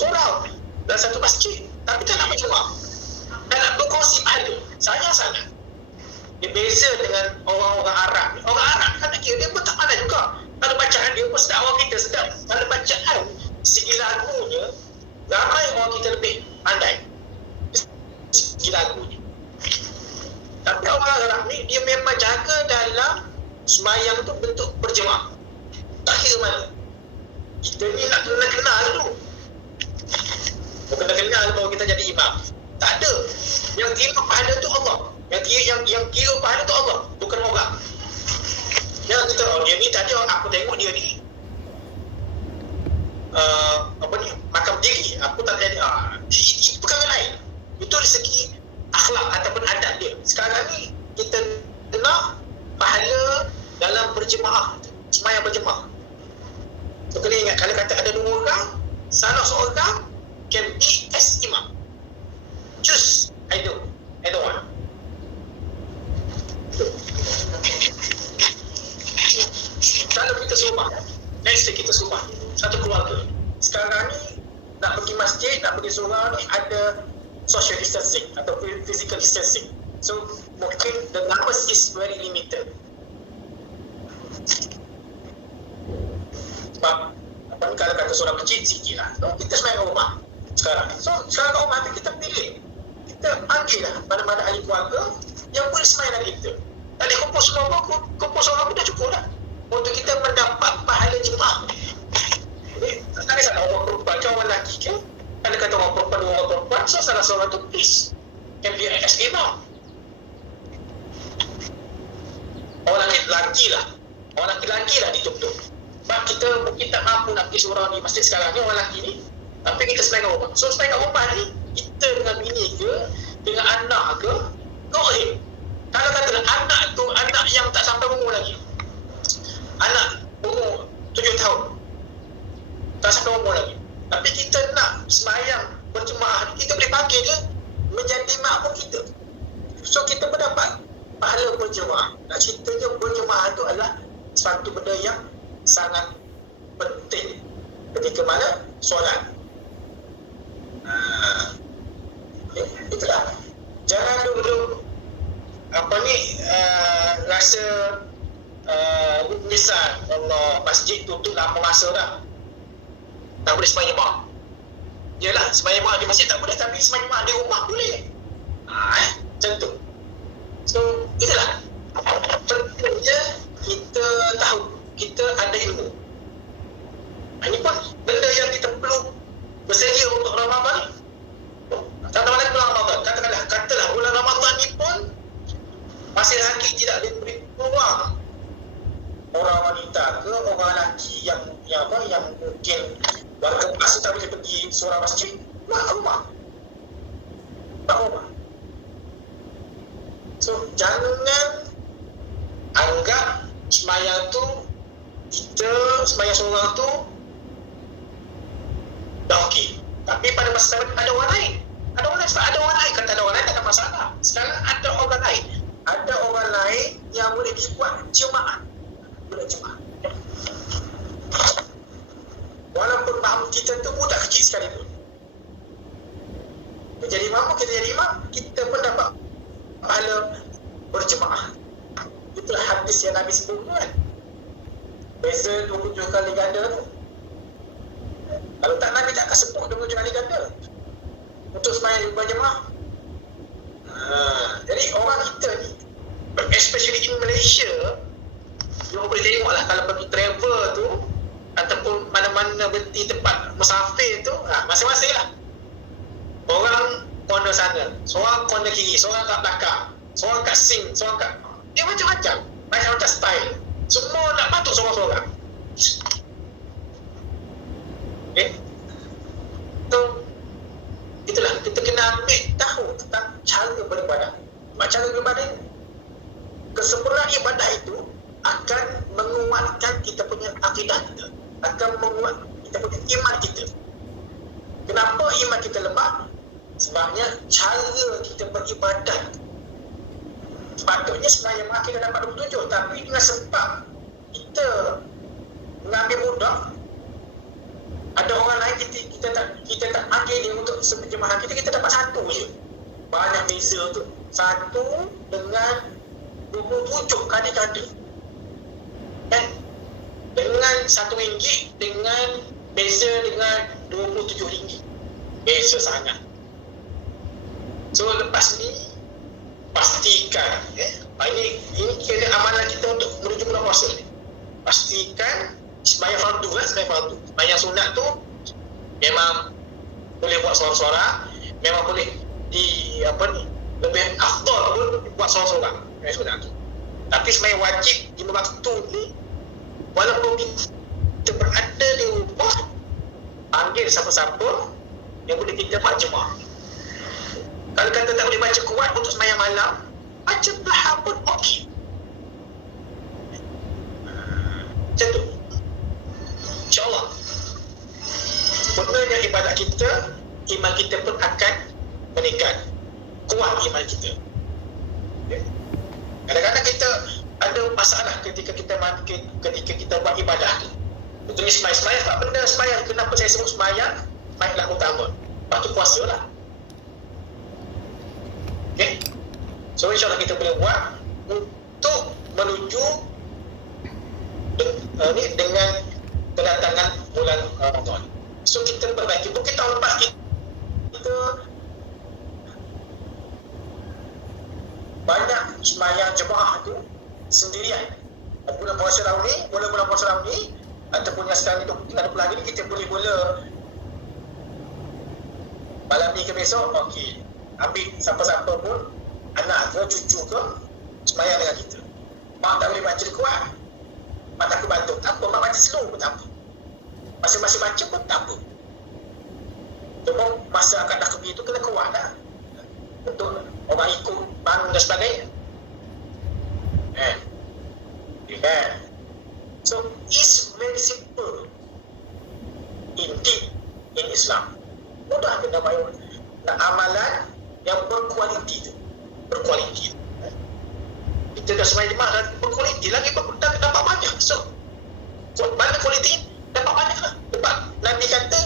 surau dalam satu masjid, tapi tak nak berjemaah, tak nak berkongsi pahala. Sayang sangat. Dia beza dengan orang-orang Arab. Orang Arab kan tak kira, dia pun tak pandai juga. Kalau bacaan dia pun sedap, orang kita sedap. Kalau bacaan segi lagunya, ramai orang kita lebih pandai segi lagunya. Tapi orang Arab ni, dia memang jaga dalam sembahyang tu bentuk berjemaah. Tak kira mana. Kita ni nak kenal dulu. Bukan nak kenal baru kita jadi imam. Tak ada. Yang kira pahala tu Allah. Yang kira pahala tu Allah, bukan orang. Yang kita, dia ni tadi aku tengok dia ni makan berdiri, aku tak jadi itu perkara lain. Itu dari segi akhlak ataupun adab dia. Sekarang ni kita nak pahala dalam berjemaah, sembahyang berjemaah. So kena ingat, kalau kata ada 2 orang, salah seorang can be as imam. Choose either one. Kalau kita rumah, let's say kita rumah, satu keluarga. Sekarang ni nak pergi masjid, nak pergi surau ni ada social distancing atau physical distancing. So mungkin the numbers is very limited. Sebab kalau kata surau kecil sikit lah, so, kita sembahyang rumah sekarang. So sekarang rumah tu kita pilih, kita panggil lah mana-mana ahli keluarga yang boleh sembahyang dengan kita. Tak boleh kumpul semua pun, kumpul seorang pun dah cukup lah untuk kita mendapat pahala jemaah. Jadi tak kisah orang perempuan ke orang lelaki ke. Kalau kata orang perempuan, so salah seorang tu please can be as imam. Orang lelaki lah ditutup. Sebab kita mungkin tak mampu nak pergi surau di masjid sekarang ni, orang lelaki ni, tapi kita sembahyang rumah. So sembahyang rumah ni, kita dengan bini ke, dengan anak ke, go ahead. Kalau katalah anak tu anak yang tak sampai umur lagi, anak umur 7 tahun, tak sampai umur lagi, tapi kita nak sembahyang berjemaah, kita boleh panggil dia menjadi makmum kita. So kita mendapat pahala berjemaah. Nak ceritanya berjemaah itu adalah satu benda yang sangat penting ketika mana solat. Itulah. Jangan dulu rasa menyesal, Allah masjid tutup lama masa dah, tak boleh sembahyang jemaah. Yalah, sembahyang jemaah di masjid tak boleh, tapi sembahyang jemaah di rumah boleh. Macam tu. So itulah pentingnya kita tahu kita ada ilmu. Ini pun benda yang kita perlu bersedia untuk Ramadan ni. Tak tahu lagi bulan Ramadan, katalah bulan Ramadan ni pun masih lagi tidak diberi peluang orang wanita ke orang lelaki yang mungkin warga pas tak boleh pergi surau masjid, mak rumah. So jangan anggap sembahyang tu, kita sembahyang seorang tu dah okey, tapi pada masa ada orang lain. Ada orang lain, kata ada orang lain tak ada masalah. Sekarang ada orang lain yang boleh dibuat jemaah. Walaupun makmum kita tu budak kecil sekali pun, jadi makmum, kita jadi imam, kita pun dapat pahala berjemaah. Itulah hadis yang Nabi sebut kan, beza 27 kali ganda tu. Kalau tak, Nabi tak akan sebut 27 kali ganda untuk sembahyang berjemaah. Jadi orang kita ni, especially in Malaysia, you boleh tengok lah kalau pergi travel tu ataupun mana-mana berhenti tempat musafir tu, masing-masing lah. Orang corner sana, seorang corner kiri, seorang kat belakang, seorang kat sink, seorang kat, dia macam-macam style. Semua nak patut seorang-seorang. Okay? So itulah, kita kena ambil tahu tentang cara beribadah. Cara beribadah ini, kesempurnaan ibadah itu akan menguatkan kita punya akidah kita, akan menguat kita punya iman kita. Kenapa iman kita lemah? Sebabnya cara kita beribadah. Sepatutnya sembahyang jemaah kita dapat 27, tapi dengan sebab kita mengambil budak, Ada orang lain kita tak panggil dia untuk jemaah kita dapat satu je. Banyak beza tu. Satu dengan 27 kali ganda. Kan? Dengan RM1 dengan beza dengan RM27. Beza sangat. So lepas ni pastikan ini kira amalan kita untuk menuju bulan puasa ni. Pastikan sembahyang fardu sembahyang sunat tu memang boleh buat suara-suara, memang boleh lebih afdal pun buat suara-suara sunat tu. Tapi sembahyang wajib 5 waktu ni, walaupun kita berada di rumah, panggil siapa-siapa yang boleh kita buat jemaah. Kalau kata tak boleh baca kuat untuk sembahyang malam, baca perlahan pun okey. Macam tu. InsyaAllah sebenarnya ibadat kita, iman kita pun akan meningkat. Kuat iman kita. Kadang-kadang kita ada masalah ketika kita buat ibadah tu. Contohnya sembahyang, tak benda sembahyang. Kenapa saya sebut sembahyang? Sembahyanglah utama. Lepas tu puasa lah. Okay. So insyaAllah kita boleh buat untuk menuju dengan kedatangan bulan Ramadan. So kita perbaiki. Mungkin tahun lepas kita banyak sembahyang jemaah tu sendirian. Bulan puasa tahun ni, bulan puasa tahun ni, ataupun yang sekarang ni 20 lagi ni, kita boleh mula malam ni ke besok, okey. Ambil siapa-siapa pun, anak ke, cucu ke, sembahyang dengan kita. Mak tak boleh baca kuat, mak tak bantu, tak apa. Mak baca slow pun tak apa. Masing-masing baca pun tak apa. Cuma masa akad takbir tu kena kuat lah. Untuk orang ikut bangun dan sebagainya. Kan? So, it's very simple. Indeed, in Islam. Mudah kena bayar. Nah, amalan yang berkualiti tu. Berkualiti. Kita dah semai jemaah dan berkualiti lagi, dapat banyak. So, mana kualiti? Dapat banyak lah. Sebab Nabi kata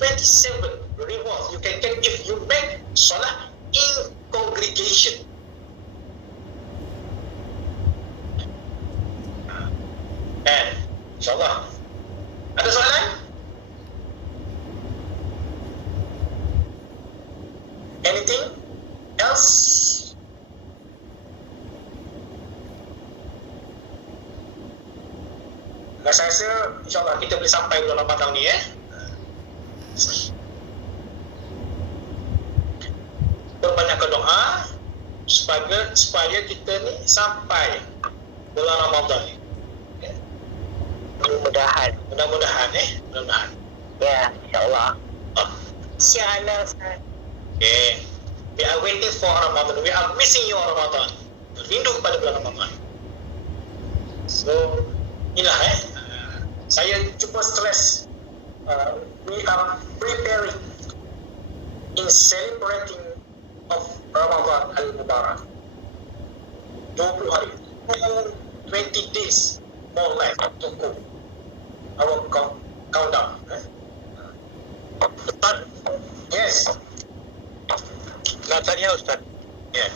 27 rewards you can get if you make solat in congregation. And insyaAllah. Ada soalan? Anything else? Saya rasa insyaAllah kita boleh sampai bulan Ramadan ni Berbanyakkan doa supaya kita ni sampai bulan Ramadan ni. Mudah-mudahan. Mudah-mudahan. Ya, insyaAllah. InsyaAllah Ustaz. Okay. We are waiting for Ramadan. We are missing your Ramadan. Rindu kepada bulan Ramadan. So, inilah saya cuba stress. We are preparing in celebrating of Ramadan Al-Mubarak. 20 hari. 20 days more left to go. Our countdown. Ustaz, Yes. nak tanya Ustaz. Yeah.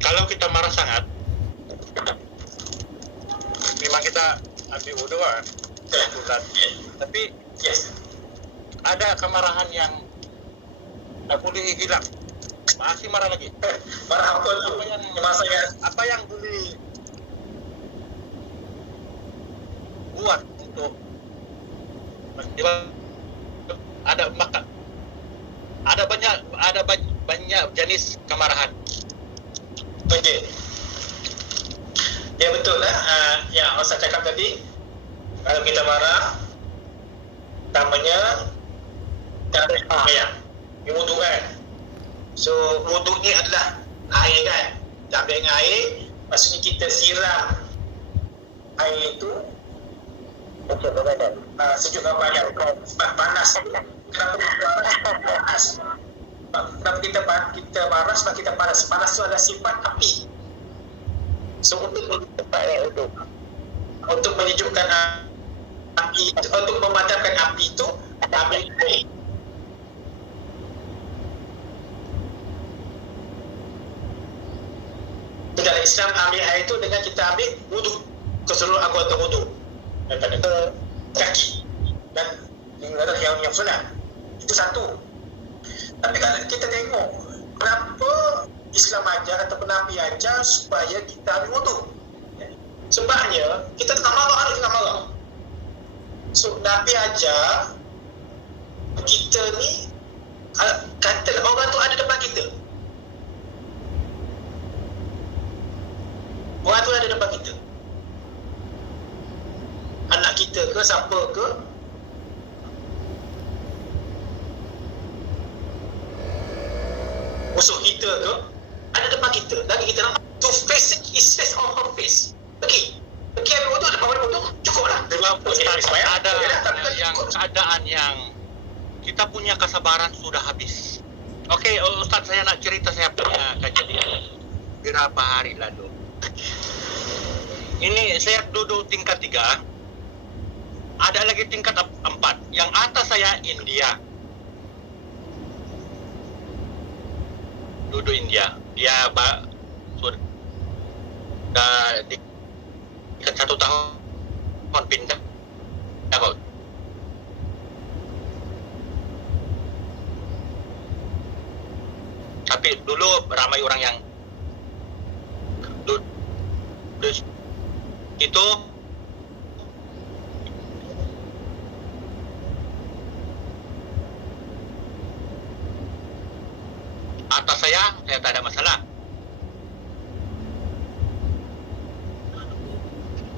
Kalau kita marah sangat, memang kita ambil wudhu kan, Ustaz. Tapi Yes. ada kemarahan yang tak boleh hilang, masih marah lagi. Marah apa tu? Apa yang boleh buat untuk ada banyak jenis kemarahan. Okey. Ya betul lah. Yang saya cakap tadi, kalau kita marah, pertamanya kita ada sembahyang. Ini wudu kan. So wudu ni adalah air kan. Kita ambil dengan air, maksudnya kita siram air itu Sejuk ke badan. sejuk ke badan. Sebab panas. Kenapa kita panas? Kenapa kita marah? Sebab kita panas. Panas itu adalah sifat api. So untuk Tempat yang untuk menyejukkan api untuk memadamkan api itu ambil air. Dalam Islam ambil air itu dengan kita ambil wudu ke seluruh anggota wudu daripada ke kaki dan hingga yang sunat. Itu satu. Tapi kalau kita tengok kenapa Islam ajar atau Nabi ajar supaya kita ambil wudu? Sebabnya kita tengah marah, ada tengah marah. So Nabi ajar kita ni, kata orang tu ada depan kita. Orang tu ada depan kita. Anak kita ke, siapa ke, musuh kita ke, ada depan kita. Lagi kita nak to face his face or her face. Pergi ambil wudu, depan wudu, cukup lah. Ada yang keadaan yang kita punya kesabaran sudah habis. Okey, Ustaz, saya nak cerita saya punya kejadian beberapa hari lalu. Ini saya duduk tingkat 3. Ada lagi tingkat 4. Yang atas saya India. Duduk India. Dia sudah di 1 tahun pindah. Tapi dulu ramai orang yang itu atas saya tak ada masalah.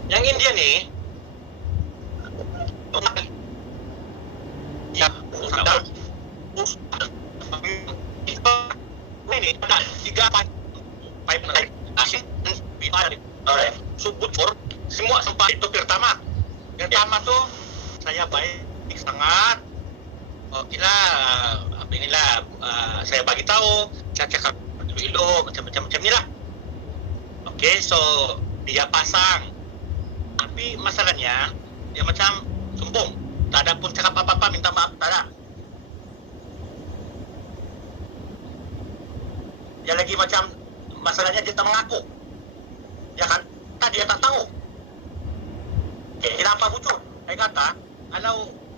Yang India ni ya sudah ini ada 3 pipe menarik asin dan subut for semua sempat itu pertama tu saya baik sangat. Okeylah, inilah saya bagi tahu, saya cakap dulu macam ni lah. Okey, so dia pasang, tapi masalahnya dia macam sombong, tak ada pun cakap apa-apa, minta maaf, tak ada. Dia lagi macam masalahnya dia tak mengaku. Dia kata dia tak tahu. Okay, kenapa bocor? Saya kata,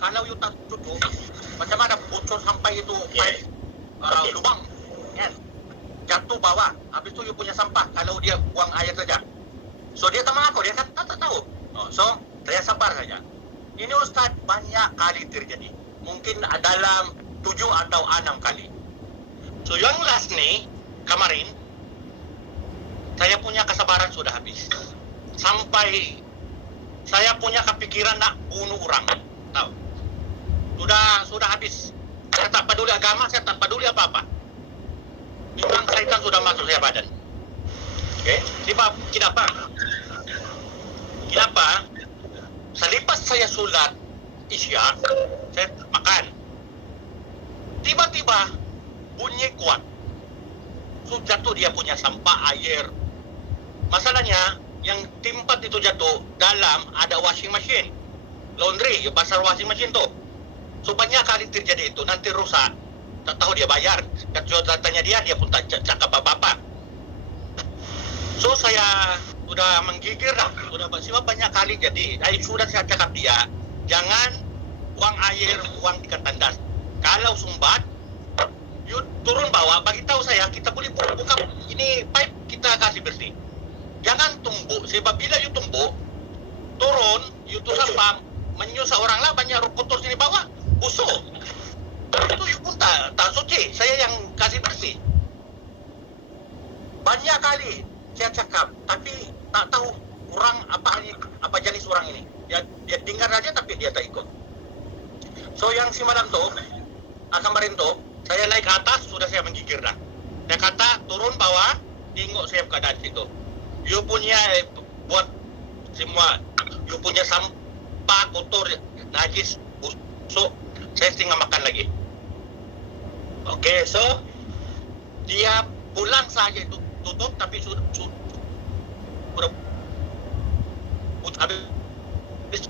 kalau you tak tutup, macam mana bocor sampai itu lubang, kan? Jatuh bawah. Habis tu you punya sampah kalau dia buang air saja. So dia tak mengaku, dia kata tak tahu. So saya sabar saja. Ini Ustaz banyak kali terjadi. Mungkin dalam 7 atau 6 kali. So yang last ni kemarin saya punya kesabaran sudah habis. Sampai saya punya kepikiran nak bunuh orang. Tahu? Sudah habis. Saya tak peduli agama, saya tak peduli apa-apa. Memang syaitan sudah masuk saya badan. Okey, kenapa? Selepas saya solat Isya, saya makan. Tiba-tiba bunyi kuat. So jatuh dia punya sampah air. Masalahnya yang tempat itu jatuh dalam ada washing machine, laundry, pasar washing machine tu. So banyak kali terjadi itu, nanti rusak. Tak tahu dia bayar. Dan tanya dia pun tak cakap apa-apa. So saya sudah menggigir dah. Sebab banyak kali jadi. Sudah saya cakap dia, jangan buang air, buang ikan tandas. Kalau sumbat, you turun bawah, bagi tahu saya, kita boleh buka ini pipe, kita kasih bersih. Jangan tumbuk, sebab bila you tumbuk, turun, you tu sampah, menyusah orang lah, banyak kotor sini bawah, busuk. Itu you pun tak suci, saya yang kasih bersih. Banyak kali saya cakap, tapi tak tahu orang apa jenis orang ini. Dia dengar aja tapi dia tak ikut. So yang si malam tu, kemarin tu, saya naik ke atas, sudah saya menggigir dah. Saya kata, turun bawah, tengok saya keadaan situ. You punya buat semua, you punya sampah, kotor, najis, busuk, saya tinggal makan lagi. Okay, so dia pulang saja itu tutup, tapi sudah habis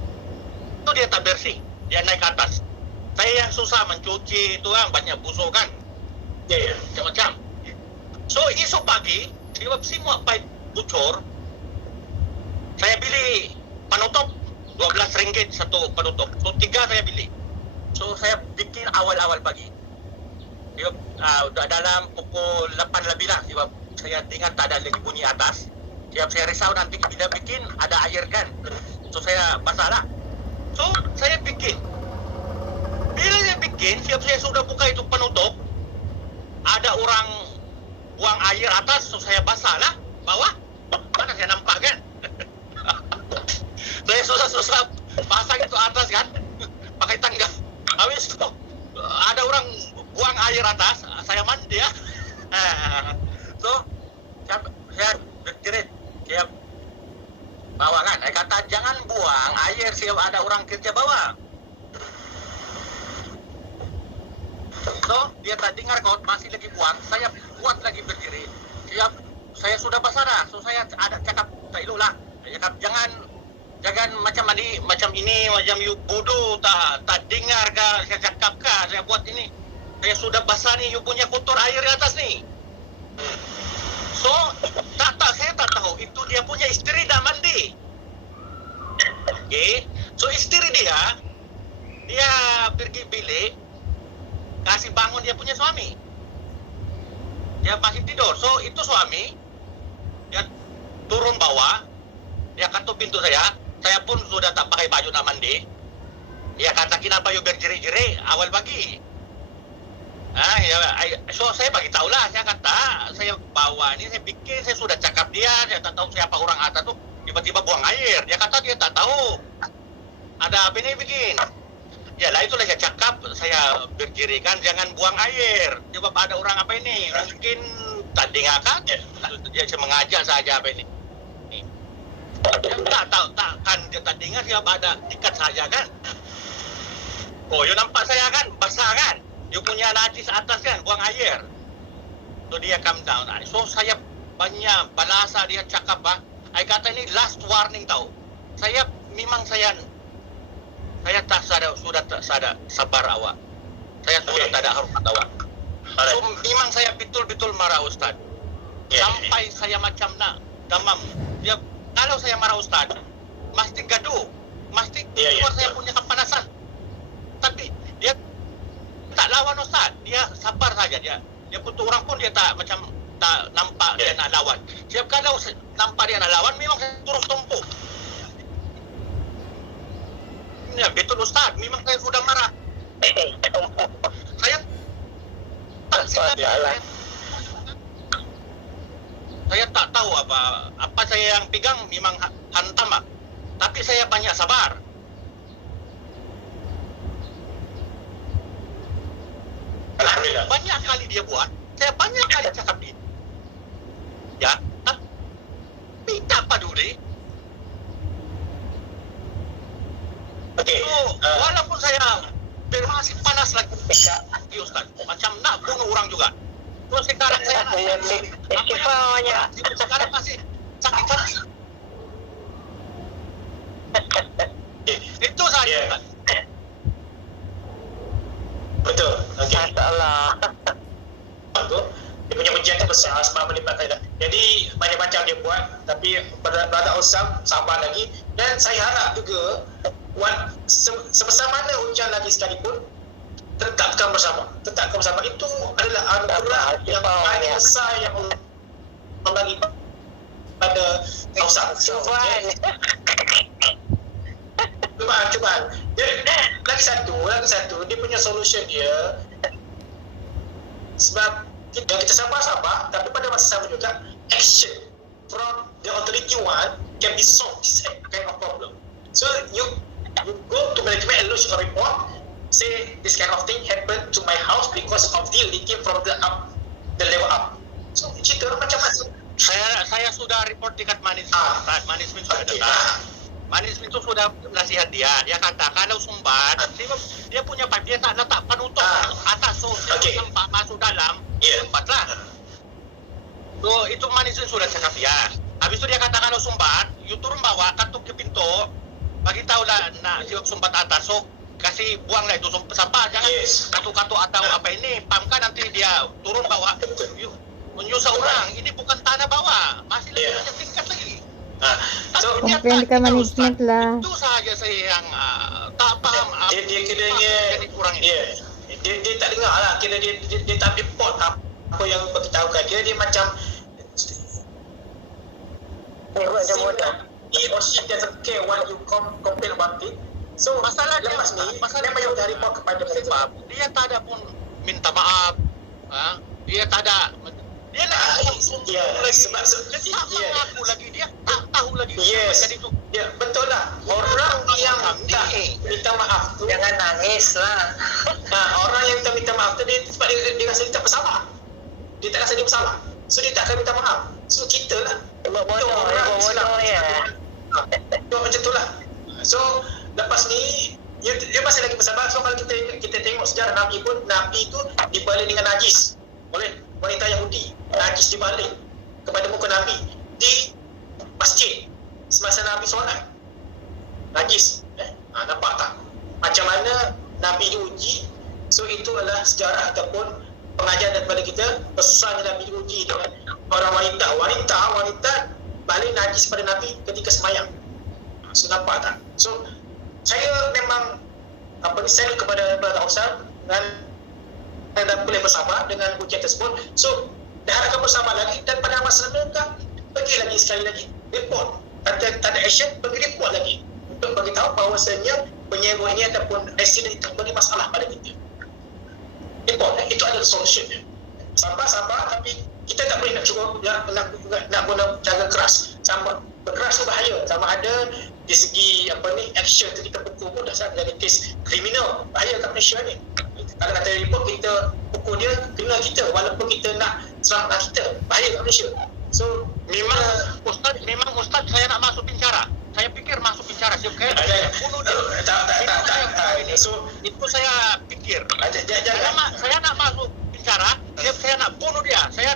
dia tak bersih. Dia naik ke atas. Saya yang susah mencuci itu kan, banyak busuk kan. Ya. Macam-macam. So esok pagi, sebab semua pipe bocor, saya beli penutup RM12 satu penutup. So 3 saya beli. So saya bikin awal-awal pagi. Sebab dalam pukul 8 lebih lah, sebab saya dengar tak ada lagi bunyi atas. Sebab saya risau nanti bila bikin ada air kan. So saya basah lah. So saya bikin. Bila saya bikin, siap saya sudah buka itu penutup, ada orang buang air atas, so saya basah lah bawah. Mana saya nampak kan? Saya susah-susah pasang itu atas kan, pakai tangga. Habis itu ada orang buang air atas, saya mandi ya. So saya berjerit, saya bawa kan. Saya kata jangan buang air, siap ada orang kerja bawah. So, dia tak dengar kau masih lagi buang, saya buat lagi berdiri. Saya sudah basah dah. So, saya ada cakap, tak elok lah. Saya cakap, jangan macam ini, macam you bodoh, tak dengar kah, saya cakap kah, saya buat ini. Saya sudah basah ni, you punya kotor air di atas ni. So, saya tak tahu, itu dia punya isteri dah mandi. Okay, so isteri dia pergi bilik, kasih bangun dia punya suami. Dia masih tidur. So itu suami, dia turun bawah, dia ketuk pintu saya. Saya pun sudah tak pakai baju nak mandi. Dia kata kenapa you berjerit-jerit awal pagi. So saya bagi tahulah. Saya kata saya bawa ni, saya fikir saya sudah cakap dia. Saya tak tahu siapa orang atas tu tiba-tiba buang air. Dia kata dia tak tahu ada apa ni bikin. Yalah, itulah saya cakap, saya berdirikan jangan buang air. Sebab ada orang apa ini, mungkin tak dengar kan? Dia mengajak saja apa ini. Dia tak tahu, takkan dia tak dengar sebab ada dekat saja kan? Oh, you nampak saya kan, basah kan? You punya najis atas kan, buang air. So dia calm down. So saya banyak balasa dia cakap I kata ini last warning tau. Saya sudah tak sadar sabar awak. Saya sudah tak ada hormat awak. So memang saya betul-betul marah Ustaz. Sampai saya macam nak demam. Dia kalau saya marah Ustaz, mesti gaduh, mesti keluar saya punya kepanasan. Tapi dia tak lawan Ustaz. Dia sabar saja dia. Dia putu orang pun dia tak macam tak nampak dia nak lawan. Siap kalau nampak dia nak lawan, memang saya terus tumpuk. Ya, betul Ustaz, memang saya sudah marah. Saya tak tahu apa saya yang pegang memang hantam tapi saya banyak sabar. Alhamdulillah. Banyak kali dia buat, saya banyak kali cakap dia. Ya, tapi tak peduli. Okey. So, walaupun saya masih panas lagi Ustaz, macam nak bunuh orang juga. Terus sekarang saya nak Istifanya. sekarang masih sakit hati. Itu saja Ustaz. Betul. Okey. Masalah. Dia punya ujian tu besar sebab melibatkan dia. Jadi banyak macam dia buat, tapi Brother Osam sabar lagi. Dan saya harap juga sebesar mana ujian lagi sekalipun, tetapkan bersama. Itu adalah anugerah yang paling besar yang Allah bagi pada Osam. Cuba. Lagi satu, dia punya solution dia, sebab kita sabar-sabar, tapi pada masa sama juga action from the authority one can be solved this kind of problem. So you go to management and lodge a report, say this kind of thing happened to my house because of the leaking from the level up. So cerita macam-macam. Saya sudah report dekat management. Management sudah datang. Management itu sudah nasihat dia. Dia kata kalau sumbat, dia punya pipe dia tak letak penutup atas, so dia nampak masuk dalam, sumbatlah. So itu management sudah cakap dia. Habis itu dia kata kalau sumbat, you turun bawah, ketuk ke pintu, bagi tahu lah nak siap sumbat atas, so kasih buang lah itu sampah, jangan Yes. katu-katu atau apa ini, pam kan nanti dia turun bawah, menyusah orang, ini bukan tanah bawah, masih lebih banyak tingkat lagi. So Komplain dekat management lah. Itu saja saya yang tak paham. dia kiranya jadi kurang ini. dia tak dengar lah, kira dia tak report apa yang beritahukan dia macam Ni buat macam bodoh. he or she doesn't care what you complain about it. So Masalah dia, lepas ni masalah dia banyak report kepada sebab dia tak ada pun minta maaf, dia tak ada, dia ya, sebab dia tak mengaku lagi, dia tak tahu lagi. yes, Jadi tu ya betul lah, orang yang tak minta maaf tu, Jangan nangis lah. orang yang tak minta maaf tu dia sebab dia rasa dia tak bersalah, dia tak rasa dia bersalah, so dia tak akan minta maaf. So kita lah Buat bodoh, buat bodoh ya. macam tu lah. So lepas ni dia masih lagi bersabar. So kalau kita tengok sejarah Nabi pun, Nabi tu dibaling dengan najis oleh wanita Yahudi. Najis dibaling kepada muka Nabi di masjid semasa Nabi solat. Najis. Nampak tak macam mana Nabi diuji? So itu adalah sejarah ataupun pengajaran daripada kita, susahnya Nabi diuji dengan orang wanita balik najis pada Nabi ketika semayang. So nampak tak? So saya memang saya kepada Brother Ausam dan boleh bersabar dengan ujian tersebut. So diharapkan bersabar lagi, dan pada masa mendatang pergi lagi sekali lagi report. Tak ada action, pergi report lagi untuk bagi tahu bahawasanya penyewa ini ataupun accident itu beri masalah pada kita. Report, itu adalah solution dia. Sabar, tapi kita tak boleh nak cukup nak guna cara keras. Sama berkeras tu bahaya. Sama ada di segi action tu kita pukul pun dah sangat jadi kes kriminal. Bahaya kat Malaysia ni. Kalau kata report kita pukul dia, kena kita walaupun kita nak selamatkan kita. Bahaya kat Malaysia. So memang Ustaz saya nak masuk penjara. Saya fikir masuk penjara, saya bunuh dia. tak. So Itu saya pikir. jangan. Saya nak masuk penjara, saya nak bunuh dia. Saya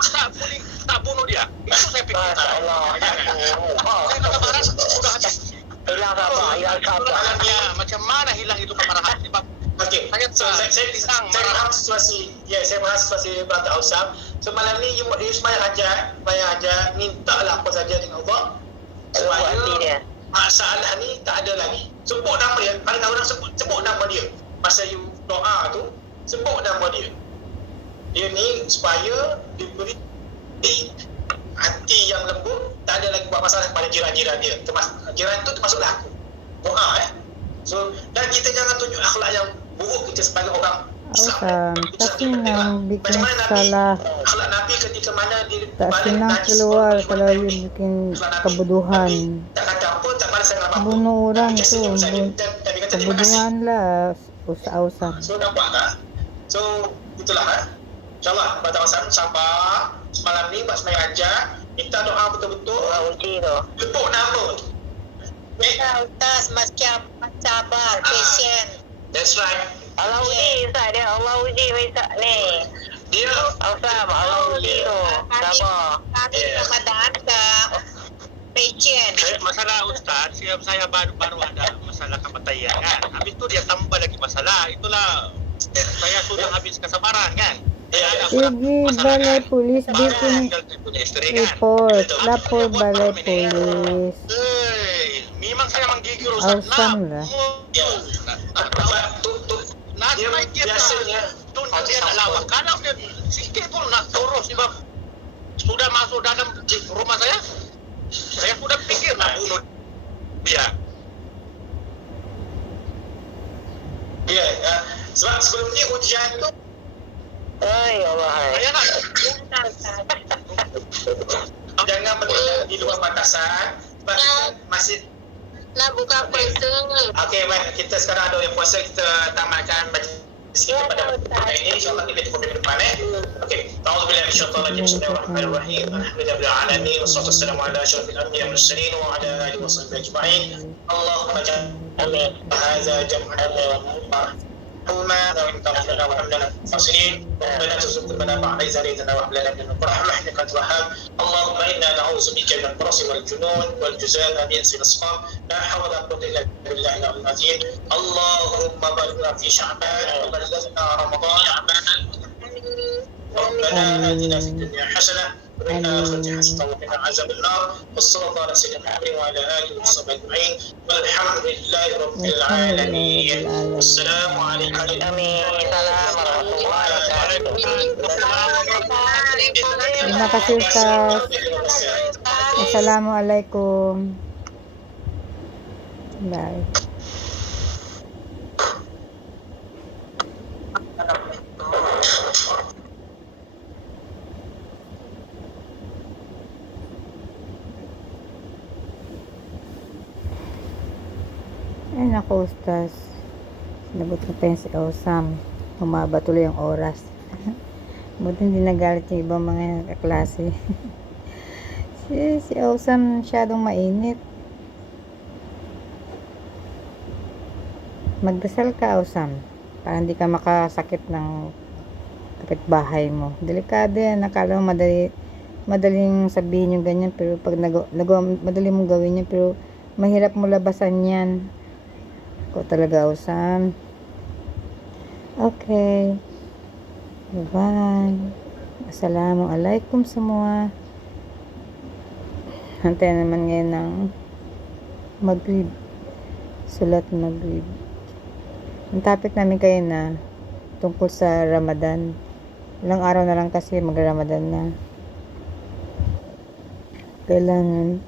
tak bunuh dia. Itu saya pikir. Masya Allah. Saya kata marah sudah habis. Hilang sabar. Dia macam mana hilang itu kemarahan? Sebab Okey, saya faham situasi. Ya, saya faham situasi Brother Ausam. So malam ni you sembahyang hajat, mintalah apa saja dengan Allah supaya masalah ni tak ada lagi. Sebut nama dia, paling orang sebut nama dia. Masa you doa tu, sebut nama dia. Dia ni supaya diberi hati yang lembut, tak ada lagi buat masalah kepada jiran-jiran dia. Jiran tu termasuklah aku. Doa So, dan kita jangan tunjuk akhlak yang buruk kita sebagai orang Islam. Tak senang bikin Macam mana salah. Akhlak Nabi ketika mana dia Tak senang keluar kalau you bikin kebodohan. tak kata apa, tak balas dengan apa. Bunuh orang Tapi tu Nabi kata terima kasih. kebodohan lah. Usah-usah. So nampak tak? So itulah InsyaAllah Brother Ausam sabar semalam ni buat sembahyang hajat, minta doa betul-betul, Uji tu. sebut nama tu. Ustaz macam sabar, patient. That's right. Allah uji Ustaz dia. Allah uji Ustaz ni. Dia Ausam, Allah uji tu. Sabar. Kami Ramadan ke patient. Masalah Ustaz, saya baru ada masalah kematian kan. Habis tu dia tambah lagi masalah. Itulah saya sudah habis kesabaran kan. Pergi balai polis bikin report. Lapor balai polis. Memang saya menggigil Ustaz. Ausam lah. dia biasanya Tunjuk dia nak lawan. Kalau dia sikit pun nak turun sebab sudah masuk dalam rumah saya sudah fikir nak bunuh dia. Ya, sebab sebelum ni ujian tu Ay Allah. Saya nak jangan bertindak di luar batasan sebab kita masih. Nak buka puasa. Okey, baik, kita sekarang ada yang puasa, kita tamatkan majlis kita pada ini, insyaAllah kita jumpa minggu depan Okey, ta'udzubillahi minasyaitonirrajim. Bismillahirrahmanirrahim. Alhamdulillahirabbil alamin wassalatu wassalamu ala asyrafil anbiya'i wal mursalin wa ala alihi wasahbihi ajma'in. Allahumma ja'al hadza jam'an وانت اغفر لنا وارحم لنا المحسنين ربنا تزغ قلوبنا بعد إذ هديتنا وهب لنا من لدنك رحمة إنك أنت الوهاب اللهم إنا نعوذ بك من البرص والجنون والجزام من سوء الأسقام لا حول ولا قوة إلا بالله العلي العظيم اللهم بارك في شعبان وبلغنا رمضان ربنا آتنا في الدنيا حسنة وفي الآخرة حسنة وقنا عذاب النار وصلى الله على سيدنا محمد وعلى آله وصحبه أجمعين والحمد لله رب العالمين والسلام عليكم Amin. Salam warahmatullahi wabarakatuh. Terima kasih Ustaz. Assalamualaikum. Bye. Ay naku Ustaz, sinagot ko pa yun si Osam. Humaba tuloy yung oras. Buti hindi nagalit yung ibang mga kaklase. si Osam masyadong mainit. Magdasal ka Osam, para hindi ka makasakit ng kapitbahay mo. Delikado yan, nakala mo madaling sabihin yung ganyan, pero pag madali mong gawin yan, pero mahirap mo labasan yan. Ko talaga Osam. Okay. Bye. Assalamualaikum semua. Hantay naman ngayon ng Maghrib. Sulat Maghrib. Ang topic namin kayo na tungkol sa Ramadan. Ilang araw na lang kasi mag-Ramadan na. Kailangan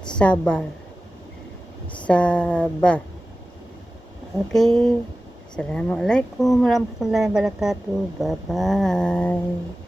sabar. Okay. Assalamualaikum warahmatullahi wabarakatuh. Bye-bye.